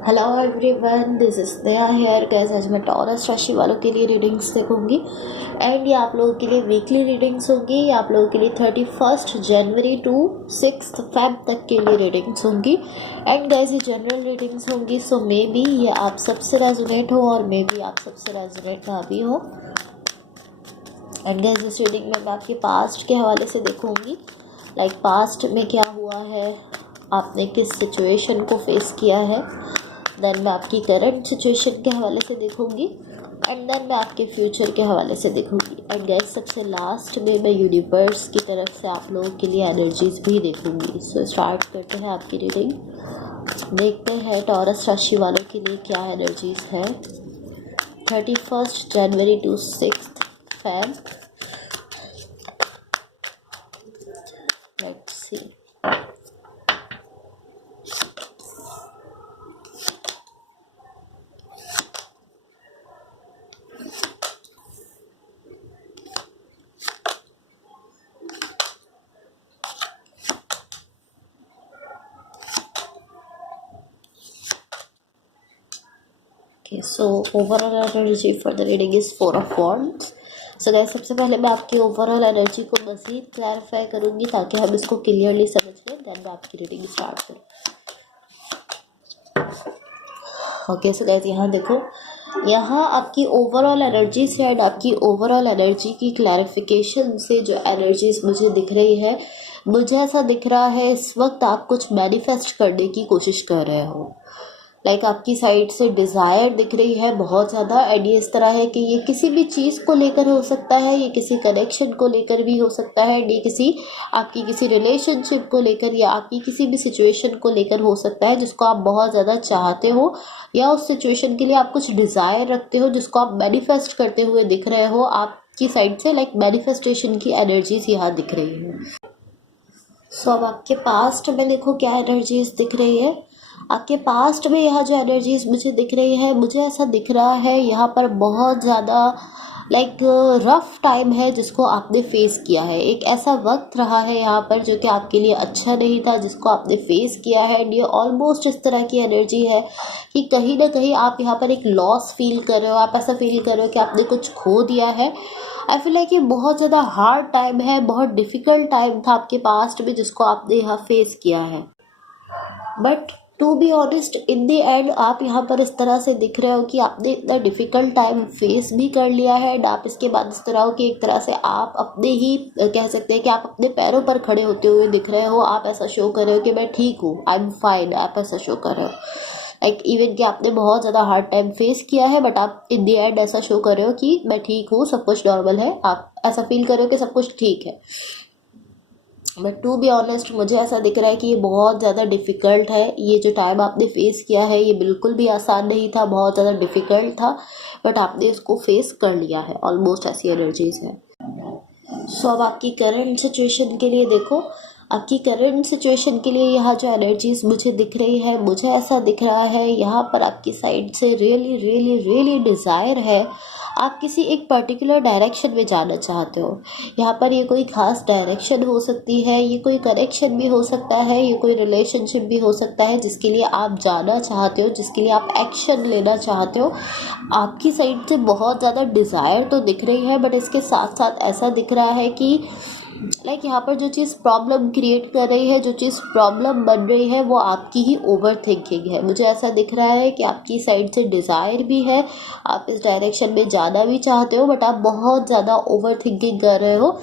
Hello everyone, this is Daya hair guys. आज मैं taurus राशि वालों के लिए रीडिंग्स देखूंगी एंड ये आप लोगों के लिए वीकली रीडिंग्स होंगी। ये आप लोगों के लिए 31 जनवरी टू 6 फेब तक के लिए रीडिंग्स होंगी एंड गाइस ये जनरल रीडिंग्स होंगी। सो मे बी ये आप सबसे रेजोनेट हो और मे बी आप सबसे रेजोनेट ना भी हो। एंड गाइस इस रीडिंग में मैं आपके पास्ट के हवाले से देखूंगी, लाइक पास्ट में क्या हुआ है, आपने किस सिचुएशन को फेस किया है। देन मैं आपकी करंट सिचुएशन के हवाले से देखूंगी एंड देन मैं आपके फ्यूचर के हवाले से देखूंगी। एंड गाइस सबसे लास्ट में मैं यूनिवर्स की तरफ से आप लोगों के लिए एनर्जीज भी देखूंगी। सो स्टार्ट करते हैं आपकी रीडिंग। देखते हैं टॉरस राशि वालों के लिए क्या एनर्जीज है 31 January to 6 Feb. Let's see. Okay, so overall energy for the reading is 4 of Wands. So guys, सबसे पहले मैं आपकी ओवरऑल एनर्जी को मज़ीद क्लैरिफाई करूंगी ताकि हम इसको क्लियरली समझ लें। देन मैं आपकी रीडिंग स्टार्ट करूँ। ओके सो गाइस यहाँ देखो, यहाँ आपकी ओवरऑल एनर्जीज है एंड आपकी ओवरऑल एनर्जी की क्लैरिफिकेशन से जो एनर्जीज मुझे दिख रही है, मुझे ऐसा दिख रहा है इस वक्त आप कुछ मैनिफेस्ट करने की कोशिश कर रहे हो। लाइक आपकी साइड से डिज़ायर दिख रही है बहुत ज़्यादा एंड ये इस तरह है कि ये किसी भी चीज़ को लेकर हो सकता है, ये किसी कनेक्शन को लेकर भी हो सकता है, ये किसी आपकी किसी रिलेशनशिप को लेकर या आपकी किसी भी सिचुएशन को लेकर हो सकता है जिसको आप बहुत ज़्यादा चाहते हो या उस सिचुएशन के लिए आप कुछ डिज़ायर रखते हो जिसको आप मैनिफेस्ट करते हुए दिख रहे हो। आपकी साइड से लाइक मैनिफेस्टेशन की एनर्जीज यहाँ दिख रही है। सो अब आपके पास्ट में देखो क्या एनर्जीज दिख रही है। आपके पास्ट में यहाँ जो एनर्जीज मुझे दिख रही है, मुझे ऐसा दिख रहा है यहाँ पर बहुत ज़्यादा लाइक रफ टाइम है जिसको आपने फेस किया है। एक ऐसा वक्त रहा है यहाँ पर जो कि आपके लिए अच्छा नहीं था, जिसको आपने फेस किया है एंड ये ऑलमोस्ट इस तरह की एनर्जी है कि कहीं ना कहीं आप यहाँ पर एक लॉस फील कर रहे हो। आप ऐसा फील कर रहे हो कि आपने कुछ खो दिया है। आई फील लाइक ये बहुत ज़्यादा हार्ड टाइम है, बहुत डिफ़िकल्ट टाइम था आपके पास्ट में जिसको आपने यहाँ फेस किया है। But to be honest in the end आप यहाँ पर इस तरह से दिख रहे हो कि आपने इतना डिफ़िकल्ट टाइम फेस भी कर लिया है एंड आप इसके बाद इस तरह हो कि एक तरह से आप अपने ही कह सकते हैं कि आप अपने पैरों पर खड़े होते हुए दिख रहे हो। आप ऐसा शो कर रहे हो कि मैं ठीक हूँ, आई एम फाइन, आप ऐसा शो कर रहे हो लाइक इवन कि आपने बहुत ज़्यादा हार्ड टाइम फेस किया है बट आप इन दी एंड ऐसा शो कर रहे हो कि मैं ठीक हूँ, सब कुछ नॉर्मल है। आप ऐसा फील कर रहे हो कि सब कुछ ठीक है। बट टू बी ऑनेस्ट मुझे ऐसा दिख रहा है कि ये बहुत ज़्यादा डिफ़िकल्ट है। ये जो टाइम आपने फेस किया है ये बिल्कुल भी आसान नहीं था, बहुत ज़्यादा डिफ़िकल्ट था बट आपने इसको फेस कर लिया है। ऑलमोस्ट ऐसी एनर्जीज है। सो अब आपकी करंट सिचुएशन के लिए देखो, आपकी करंट सिचुएशन के लिए यहाँ जो एनर्जीज मुझे दिख रही है, मुझे ऐसा दिख रहा है यहाँ पर आपकी साइड से रियली रियली रियली डिज़ायर है। आप किसी एक पर्टिकुलर डायरेक्शन में जाना चाहते हो। यहाँ पर ये कोई ख़ास डायरेक्शन हो सकती है, ये कोई कनेक्शन भी हो सकता है, ये कोई रिलेशनशिप भी हो सकता है जिसके लिए आप जाना चाहते हो, जिसके लिए आप एक्शन लेना चाहते हो। आपकी साइड से बहुत ज़्यादा डिज़ायर तो दिख रही है बट इसके साथ साथ ऐसा दिख रहा है कि लाइक यहाँ पर जो चीज़ प्रॉब्लम क्रिएट कर रही है, जो चीज़ प्रॉब्लम बन रही है वो आपकी ही ओवर थिंकिंग है। मुझे ऐसा दिख रहा है कि आपकी साइड से डिज़ायर भी है, आप इस डायरेक्शन में जाना भी चाहते हो बट आप बहुत ज़्यादा ओवर थिंकिंग कर रहे हो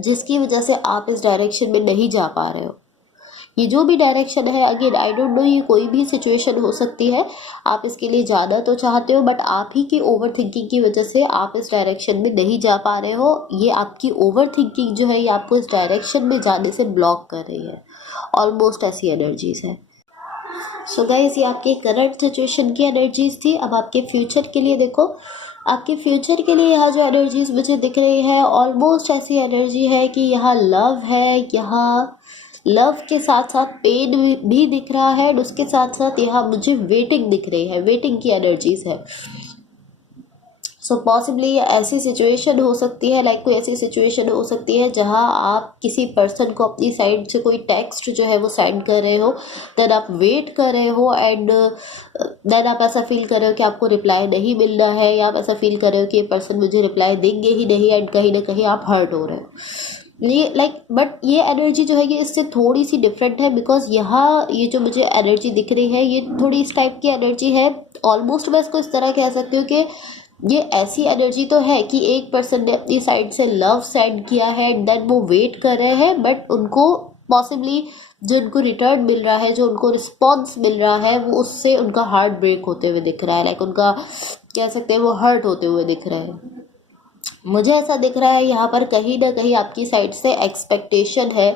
जिसकी वजह से आप इस डायरेक्शन में नहीं जा पा रहे हो। ये जो भी डायरेक्शन है, अगेन आई डोंट नो, ये कोई भी सिचुएशन हो सकती है। आप इसके लिए जाना तो चाहते हो बट आप ही की ओवर थिंकिंग की वजह से आप इस डायरेक्शन में नहीं जा पा रहे हो। ये आपकी ओवर थिंकिंग जो है ये आपको इस डायरेक्शन में जाने से ब्लॉक कर रही है। ऑलमोस्ट ऐसी एनर्जीज है। सो गाइस ये आपके करंट सिचुएशन की एनर्जीज थी। अब आपके फ्यूचर के लिए देखो, आपके फ्यूचर के लिए यहाँ जो एनर्जीज मुझे दिख रही है ऑलमोस्ट ऐसी एनर्जी है कि यहाँ लव है, यहाँ लव के साथ साथ पेन भी दिख रहा है और उसके साथ साथ यहाँ मुझे वेटिंग दिख रही है, वेटिंग की एनर्जीज है। सो पॉसिबली ऐसी सिचुएशन हो सकती है, लाइक कोई ऐसी सिचुएशन हो सकती है जहां आप किसी पर्सन को अपनी साइड से कोई टेक्स्ट जो है वो सेंड कर रहे हो, देन आप वेट कर रहे हो एंड देन आप ऐसा फील कर रहे हो कि आपको रिप्लाई नहीं मिल रहा है, या आप ऐसा फील कर रहे हो कि ये पर्सन मुझे रिप्लाई देंगे ही नहीं, एंड कहीं ना कहीं आप हर्ट हो रहे हो। ये बट ये एनर्जी जो है ये इससे थोड़ी सी डिफरेंट है, बिकॉज यहाँ ये जो मुझे एनर्जी दिख रही है ये थोड़ी इस टाइप की एनर्जी है। ऑलमोस्ट मैं इसको इस तरह कह सकती हूँ कि ये ऐसी एनर्जी तो है कि एक पर्सन ने अपनी साइड से लव सेंड किया है एंड देन वो वेट कर रहे हैं, बट उनको पॉसिबली जो उनको रिटर्न मिल रहा है, जो उनको रिस्पॉन्स मिल रहा है, वो उससे उनका हार्ट ब्रेक होते हुए दिख रहा है, लाइक उनका कह सकते हैं वो हर्ट होते हुए दिख रहे हैं। मुझे ऐसा दिख रहा है यहाँ पर कहीं ना कहीं आपकी साइड से एक्सपेक्टेशन है,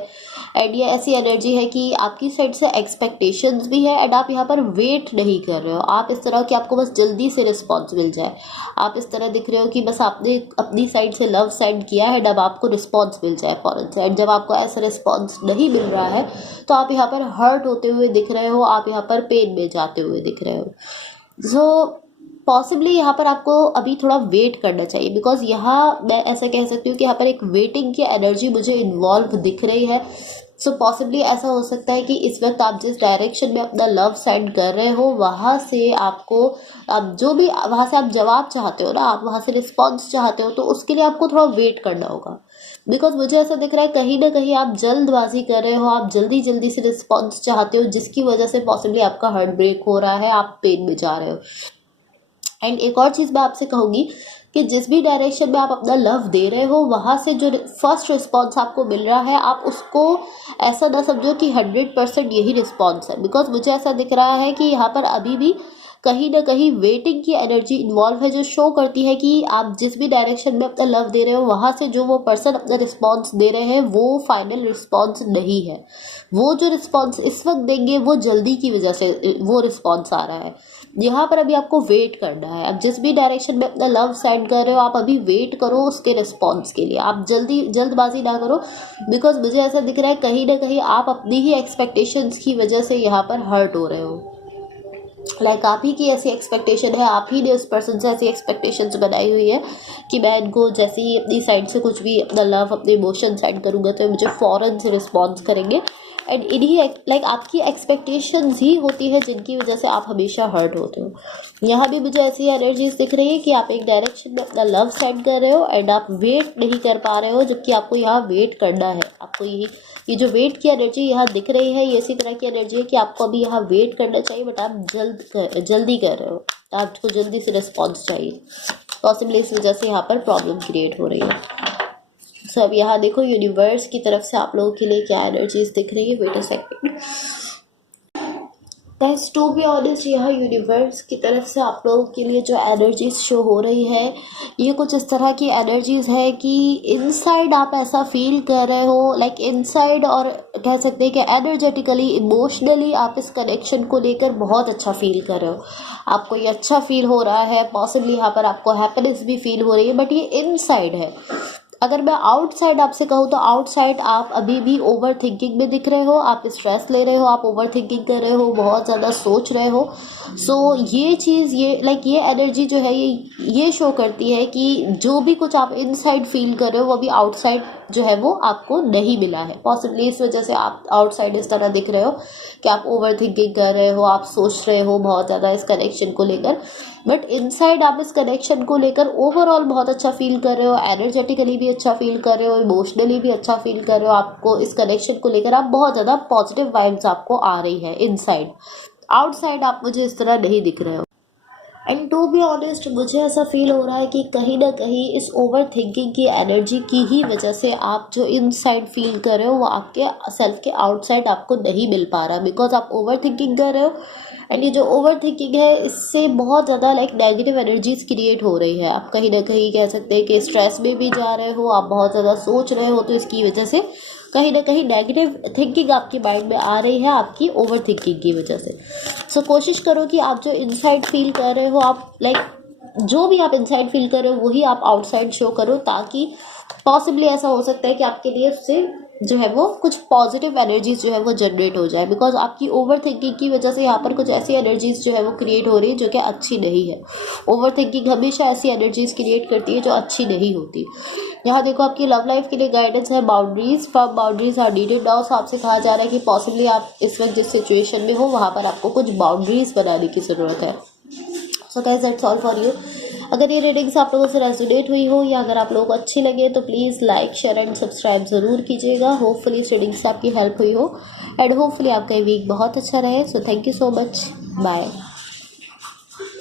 एंड ये ऐसी एनर्जी है कि आपकी साइड से एक्सपेक्टेशंस भी है एंड आप यहाँ पर वेट नहीं कर रहे हो। आप इस तरह कि आपको बस जल्दी से रिस्पॉन्स मिल जाए, आप इस तरह दिख रहे हो कि बस आपने अपनी साइड से लव सेंड किया है, अब आपको रिस्पॉन्स मिल जाए फ़ौरन से, एंड जब आपको ऐसा रिस्पॉन्स नहीं मिल रहा है तो आप यहाँ पर हर्ट होते हुए दिख रहे हो, आप यहाँ पर पेन में जाते हुए दिख रहे हो। सो पॉसिबली यहाँ पर आपको अभी थोड़ा वेट करना चाहिए, बिकॉज यहाँ मैं ऐसा कह सकती हूँ कि यहाँ पर एक वेटिंग की एनर्जी मुझे इन्वॉल्व दिख रही है। सो पॉसिबली ऐसा हो सकता है कि इस वक्त आप जिस डायरेक्शन में अपना लव सेंड कर रहे हो वहाँ से आपको, आप जो भी वहाँ से आप जवाब चाहते हो ना, आप वहाँ से रिस्पॉन्स चाहते हो, तो उसके लिए आपको थोड़ा वेट करना होगा। बिकॉज मुझे ऐसा दिख रहा है कहीं ना कहीं आप जल्दबाजी कर रहे हो, आप जल्दी जल्दी से रिस्पॉन्स चाहते हो, जिसकी वजह से पॉसिबली आपका हार्ट ब्रेक हो रहा है, आप पेन में जा रहे हो। एंड एक और चीज़ मैं आपसे कहूँगी कि जिस भी डायरेक्शन में आप अपना लव दे रहे हो वहाँ से जो फर्स्ट रिस्पॉन्स आपको मिल रहा है, आप उसको ऐसा ना समझो कि 100% यही रिस्पॉन्स है, बिकॉज मुझे ऐसा दिख रहा है कि यहाँ पर अभी भी कहीं ना कहीं वेटिंग की एनर्जी इन्वॉल्व है, जो शो करती है कि आप जिस भी डायरेक्शन में अपना लव दे रहे हो वहाँ से जो वो पर्सन अपना रिस्पॉन्स दे रहे हैं वो फाइनल रिस्पॉन्स नहीं है। वो जो रिस्पॉन्स इस वक्त देंगे वो जल्दी की वजह से वो रिस्पॉन्स आ रहा है। यहाँ पर अभी आपको वेट करना है, आप जिस भी डायरेक्शन में अपना लव सेंड कर रहे हो आप अभी वेट करो उसके रिस्पॉन्स के लिए, आप जल्दबाजी ना करो, बिकॉज मुझे ऐसा दिख रहा है कहीं ना कहीं आप अपनी ही एक्सपेक्टेशंस की वजह से यहाँ पर हर्ट हो रहे हो। लाइक आप ही की ऐसी एक्सपेक्टेशन है, आप ही ने उस पर्सन से ऐसी एक्सपेक्टेशंस बनाई हुई है कि मैं इनको जैसे ही अपनी साइड से कुछ भी अपना लव अपने इमोशन सेंड करूँगा तो मुझे फ़ौरन से रिस्पॉन्स करेंगे, एंड इन्हीं लाइक आपकी एक्सपेक्टेशंस ही होती है जिनकी वजह से आप हमेशा हर्ट होते हो। यहाँ भी मुझे ऐसी एनर्जीज दिख रही है कि आप एक डायरेक्शन में अपना लव सेंड कर रहे हो एंड आप वेट नहीं कर पा रहे हो, जबकि आपको यहाँ वेट करना है। आपको ये जो वेट की एनर्जी यहाँ दिख रही है ये इसी तरह की एनर्जी है कि आपको अभी यहाँ वेट करना चाहिए, बट आप जल्दी कर रहे हो, आपको जल्दी से रिस्पॉन्स चाहिए, पॉसिबली इस वजह से यहाँ पर प्रॉब्लम क्रिएट हो रही है। सो अब यहाँ देखो यूनिवर्स की तरफ से आप लोगों के लिए क्या एनर्जीज दिख रही है। Wait a second guys, to be honest यहाँ यूनिवर्स की तरफ से आप लोगों के लिए जो एनर्जीज शो हो रही है ये कुछ इस तरह की एनर्जीज है कि इनसाइड आप ऐसा फील कर रहे हो, लाइक इनसाइड, और कह सकते हैं कि एनर्जेटिकली इमोशनली आप इस कनेक्शन को लेकर बहुत अच्छा फील कर रहे हो, आपको ये अच्छा फील हो रहा है, पॉसिबली यहाँ पर आपको हैप्पीनेस भी फील हो रही है, बट ये इनसाइड है। अगर मैं आउटसाइड आपसे कहूँ तो आउटसाइड आप अभी भी ओवर थिंकिंग में दिख रहे हो, आप स्ट्रेस ले रहे हो, आप ओवर थिंकिंग कर रहे हो, बहुत ज़्यादा सोच रहे हो। सो ये चीज़ ये ये एनर्जी जो है ये शो करती है कि जो भी कुछ आप इनसाइड फील कर रहे हो वो अभी आउटसाइड जो है वो आपको नहीं मिला है। पॉसिबली इस वजह से आप आउटसाइड इस तरह दिख रहे हो कि आप ओवर थिंकिंग कर रहे हो, आप सोच रहे हो बहुत ज़्यादा इस कनेक्शन को लेकर, बट इनसाइड आप इस कनेक्शन को लेकर ओवरऑल बहुत अच्छा फील कर रहे हो, एनर्जेटिकली भी अच्छा फील कर रहे हो, इमोशनली भी अच्छा फील कर रहे हो। आपको इस कनेक्शन को लेकर आप बहुत ज़्यादा पॉजिटिव वाइब्स आपको आ रही है इनसाइड। आउटसाइड आप मुझे इस तरह नहीं दिख रहे हो। एंड टू बी ऑनेस्ट मुझे ऐसा फील हो रहा है कि कहीं ना कहीं इस ओवर थिंकिंग की एनर्जी की ही वजह से आप जो इनसाइड फील कर रहे हो वो आपके सेल्फ के आउटसाइड आपको नहीं मिल पा रहा, बिकॉज आप ओवर थिंकिंग कर रहे हो। एंड ये जो ओवर थिंकिंग है इससे बहुत ज़्यादा नेगेटिव एनर्जीज क्रिएट हो रही है। आप कहीं ना कहीं कह सकते हैं कि स्ट्रेस में भी जा रहे हो, आप बहुत ज़्यादा सोच रहे हो, तो इसकी वजह से कहीं ना कहीं नेगेटिव थिंकिंग आपके माइंड में आ रही है आपकी ओवर थिंकिंग की वजह से। सो कोशिश करो कि आप जो इनसाइड फील कर रहे हो, आप जो भी आप इनसाइड फील कर रहे हो वही आप आउटसाइड शो करो, ताकि पॉसिबली ऐसा हो सकता है कि आपके लिए उससे जो है वो कुछ पॉजिटिव एनर्जीज जो है वो जनरेट हो जाए, बिकॉज आपकी ओवर थिंकिंग की वजह से यहाँ पर कुछ ऐसी एनर्जीज जो है वो क्रिएट हो रही है जो कि अच्छी नहीं है। ओवर थिंकिंग हमेशा ऐसी एनर्जीज क्रिएट करती है जो अच्छी नहीं होती। यहाँ देखो आपकी लव लाइफ के लिए गाइडेंस है boundaries, firm boundaries are needed now. So आपसे कहा जा रहा है कि पॉसिबली आप इस वक्त जिस सिचुएशन में हो वहाँ पर आपको कुछ बाउंड्रीज बनाने की ज़रूरत है। So guys that's all for you. अगर ये रीडिंग्स आप लोगों से रेजोनेट हुई हो या अगर आप लोगों को अच्छी लगे तो please like share and subscribe ज़रूर कीजिएगा। होपफुली इस रीडिंग से आपकी हेल्प हुई हो एंड होपफुली आपका वीक बहुत अच्छा रहे। So thank you so much, bye.